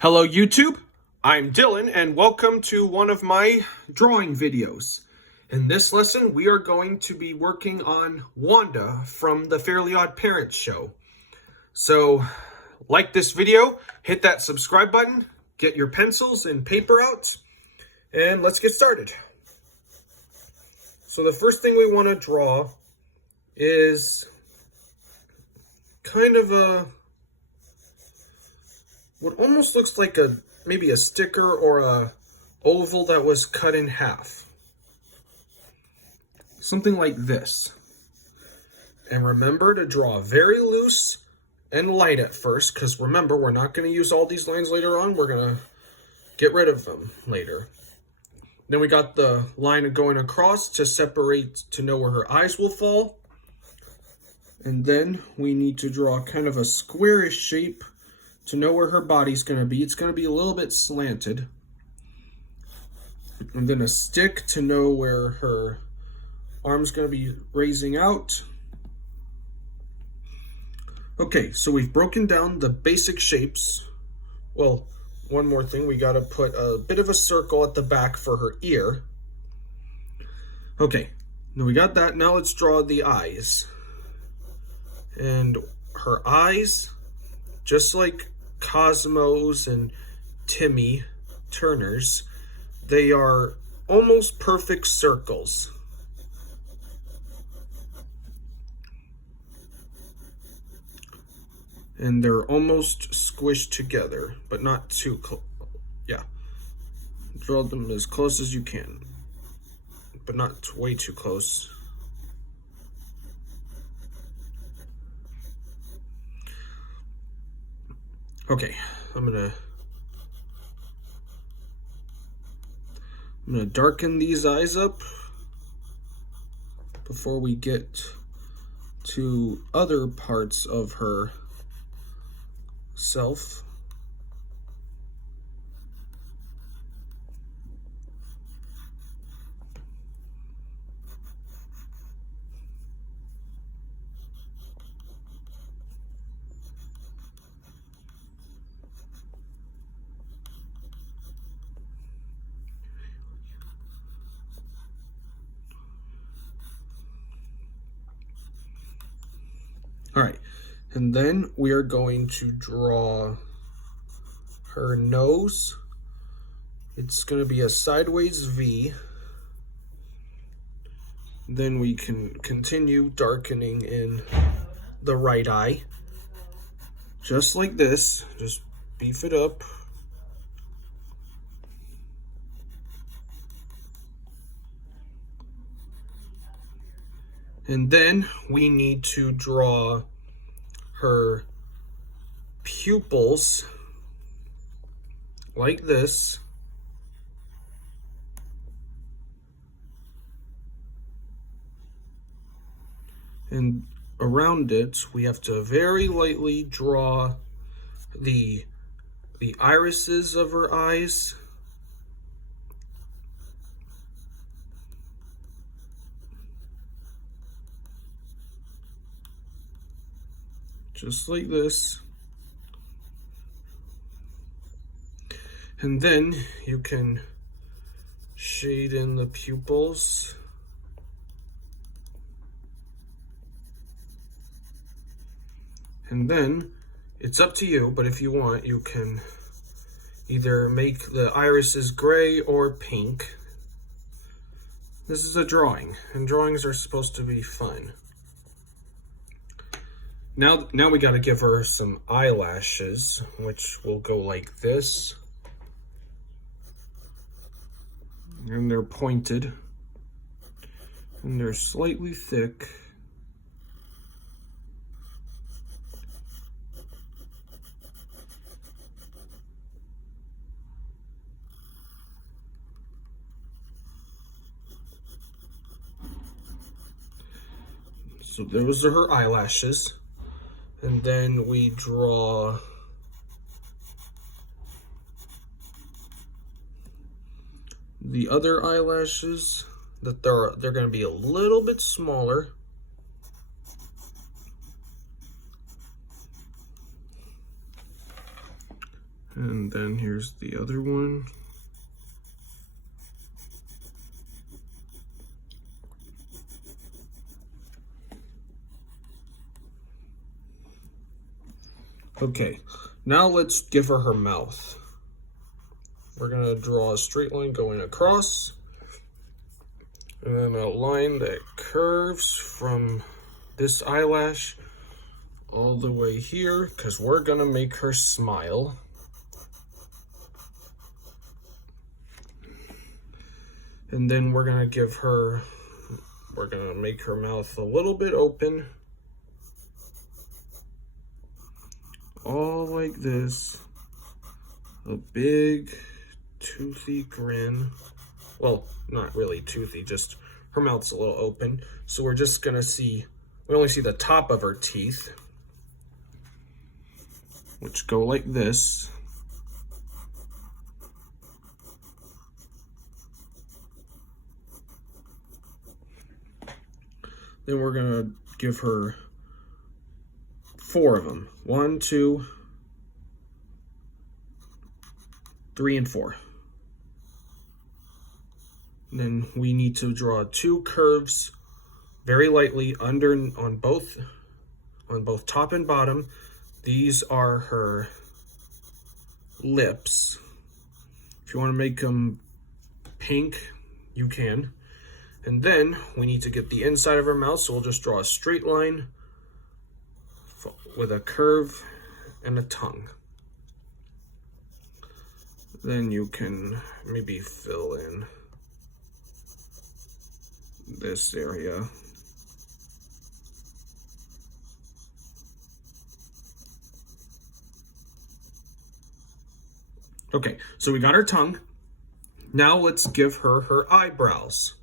Hello YouTube, I'm Dylan and welcome to one of my drawing videos. In this lesson we are going to be working on Wanda from the Fairly Odd Parents show. So like this video, hit that subscribe button, get your pencils and paper out, and let's get started. So the first thing we want to draw is kind of what almost looks like maybe a sticker or a oval that was cut in half. Something like this. And remember to draw very loose and light at first, because remember, we're not going to use all these lines later on. We're going to get rid of them later. Then we got the line going across to separate, to know where her eyes will fall. And then we need to draw kind of a squarish shape to know where her body's going to be. It's going to be a little bit slanted. And then a stick to know where her arm's going to be raising out. Okay, so we've broken down the basic shapes. Well, one more thing, we got to put a bit of a circle at the back for her ear. Okay, now we got that. Now let's draw the eyes. And her eyes, just like Cosmo's and Timmy Turner's, they are almost perfect circles. And they're almost squished together, but not too close. Yeah. Draw them as close as you can, but not way too close. Okay, I'm gonna darken these eyes up before we get to other parts of her self. All right, and then we are going to draw her nose. It's going to be a sideways V. Then we can continue darkening in the right eye. Just like this, just beef it up. And then we need to draw her pupils like this. And around it, we have to very lightly draw the irises of her eyes. Just like this. And then you can shade in the pupils. And then it's up to you, but if you want, you can either make the irises gray or pink. This is a drawing, and drawings are supposed to be fun. Now we got to give her some eyelashes, which will go like this. And they're pointed. And they're slightly thick. So those are her eyelashes. And then we draw the other eyelashes, that they're going to be a little bit smaller. And then here's the other one. Okay, now let's give her her mouth. We're gonna draw a straight line going across, and then a line that curves from this eyelash all the way here, because we're gonna make her smile. And then we're gonna make her mouth a little bit open. All like this. A big toothy grin. Well, not really toothy, just her mouth's a little open. So we're just gonna see, we only see the top of her teeth, which go like this. Then we're gonna give her 4 of them. 1, 2, 3, and 4. And then we need to draw 2 curves very lightly under on both top and bottom. These are her lips. If you want to make them pink, you can. And then we need to get the inside of her mouth, so we'll just draw a straight line with a curve and a tongue. Then you can maybe fill in this area. Okay, so we got her tongue. Now let's give her her eyebrows.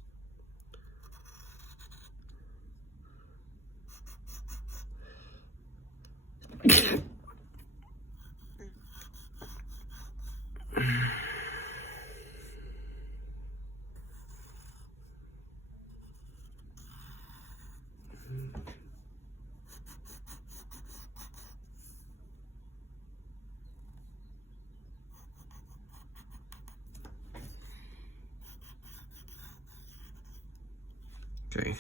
Okay,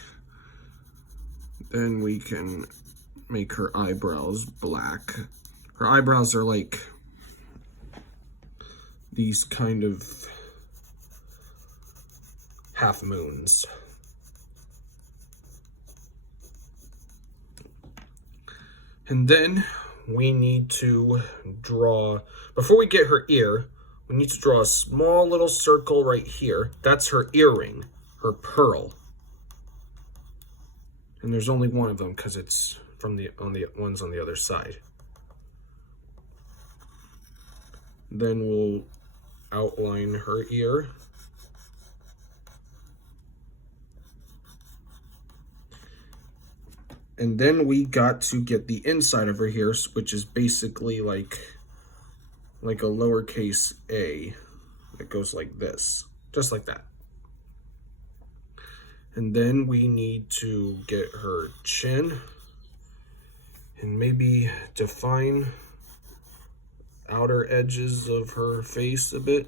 then we can make her eyebrows black. Her eyebrows are like these kind of half moons. And then we need to draw, before we get her ear, we need to draw a small little circle right here. That's her earring, her pearl. And there's only one of them because it's from the ones on the other side. Then we'll outline her ear. And then we got to get the inside of her hair, which is basically like a lowercase a that goes like this, just like that. And then we need to get her chin and maybe define outer edges of her face a bit.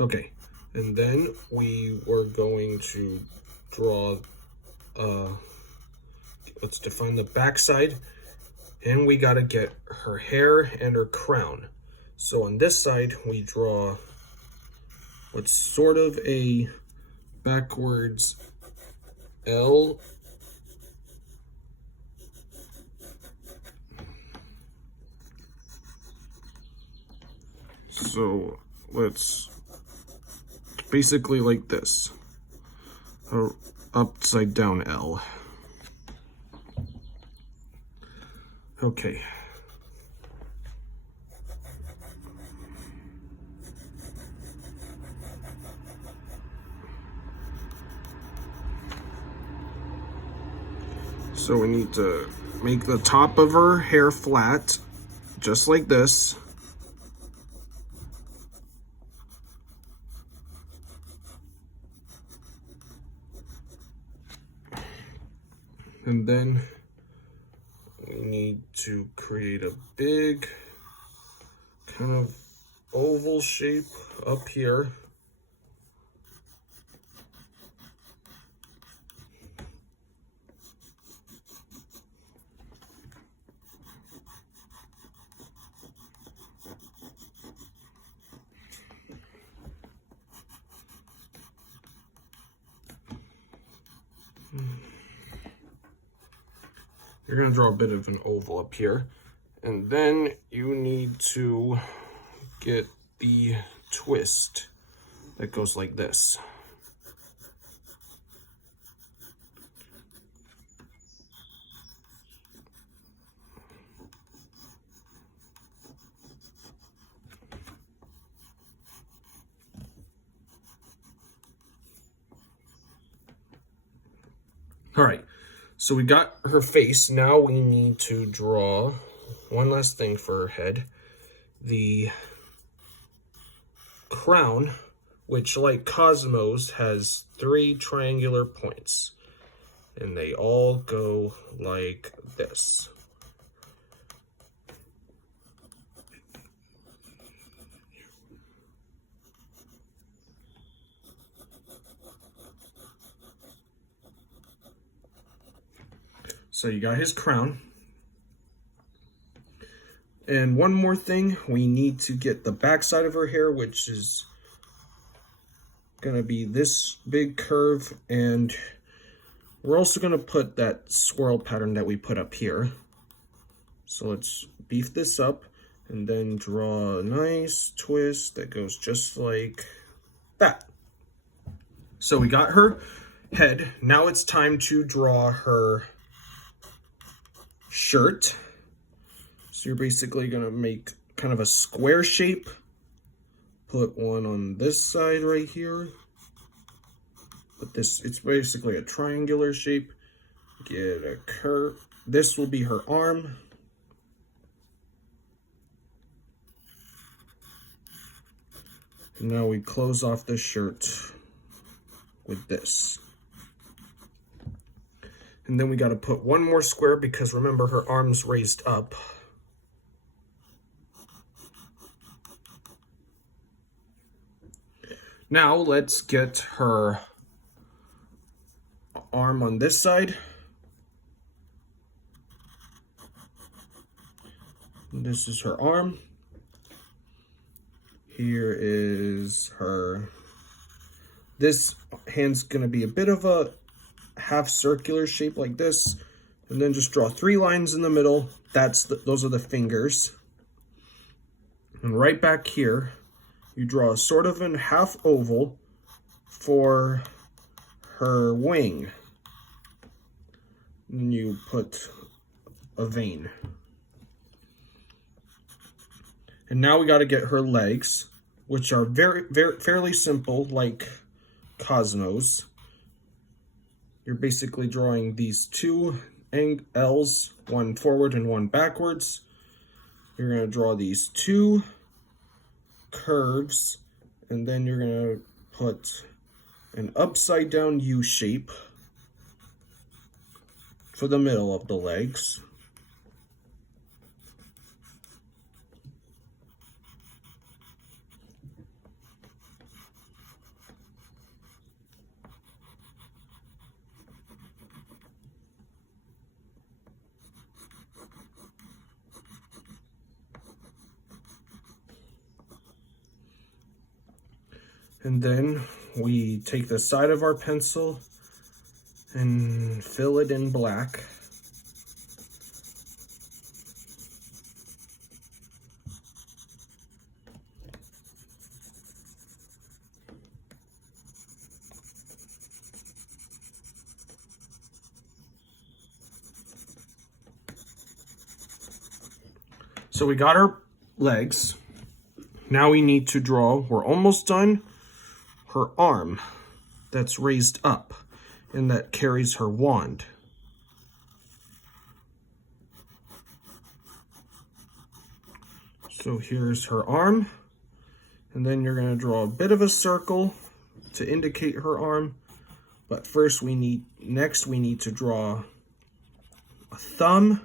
Okay, and then we were going to draw, let's define the backside, and we gotta get her hair and her crown. So on this side, we draw what's sort of a backwards L. So let's basically like this, a upside down L. Okay. So we need to make the top of her hair flat, just like this. And then we need to create a big kind of oval shape up here. You're going to draw a bit of an oval up here. And then you need to get the twist that goes like this. All right. So we got her face. Now we need to draw one last thing for her head. The crown, which like Cosmo's has 3 triangular points. And they all go like this. So you got his crown. And one more thing, we need to get the back side of her hair, which is gonna be this big curve, and we're also gonna put that swirl pattern that we put up here. So let's beef this up and then draw a nice twist that goes just like that. So we got her head. Now it's time to draw her shirt. So you're basically gonna make kind of a square shape. Put one on this side right here. But it's basically a triangular shape. Get a curve. This will be her arm. And now we close off the shirt with this. And then we got to put one more square because remember her arm's raised up. Now let's get her arm on this side. This is her arm. Here is her. This hand's gonna be a bit of a half circular shape like this, and then just draw 3 lines in the middle. Those are the fingers. And right back here, you draw a sort of a half oval for her wing. And you put a vein. And now we got to get her legs, which are fairly simple, like Cosmo's. You're basically drawing these 2 L's, one forward and one backwards. You're going to draw these 2 curves, and then you're going to put an upside down U shape for the middle of the legs. And then we take the side of our pencil and fill it in black. So we got our legs. Now we need to draw, we're almost done, her arm that's raised up and that carries her wand. So here's her arm, and then you're going to draw a bit of a circle to indicate her arm. But first we need to draw a thumb,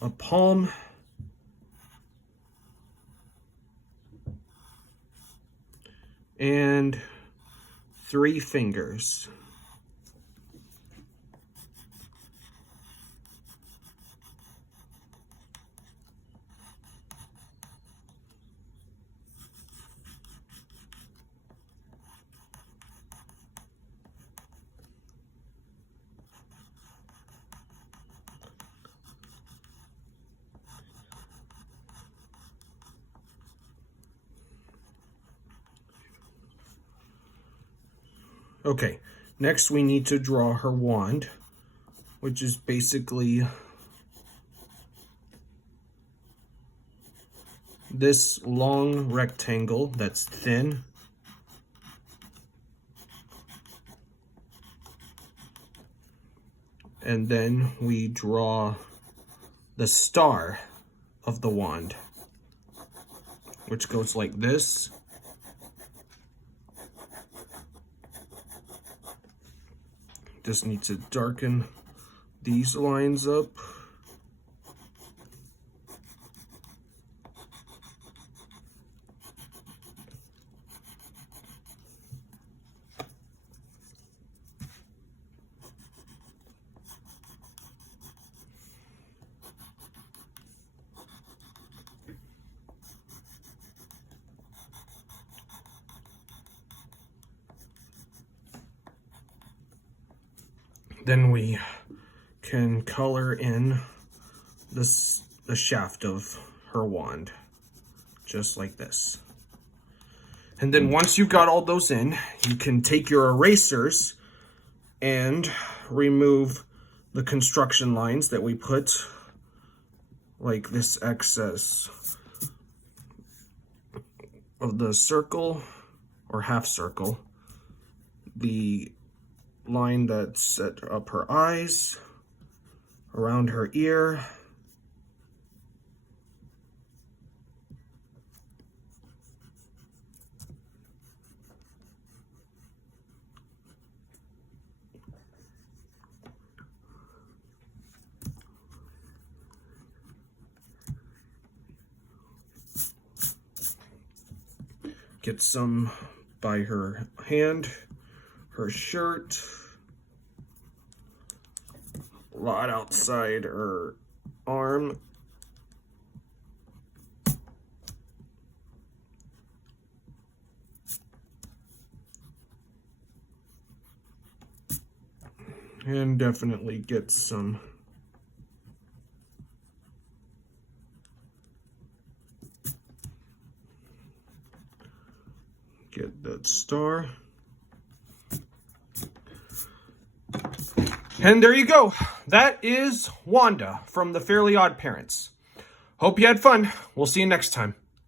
a palm, and 3 fingers. Okay, next we need to draw her wand, which is basically this long rectangle that's thin. And then we draw the star of the wand, which goes like this. Just need to darken these lines up. Then we can color in the shaft of her wand, just like this. And then once you've got all those in, you can take your erasers and remove the construction lines that we put, like this excess of the circle or half circle, the line that set up her eyes, around her ear, get some by her hand, her shirt, a lot outside her arm, and definitely get some that star. And there you go. That is Wanda from the Fairly Odd Parents. Hope you had fun. We'll see you next time.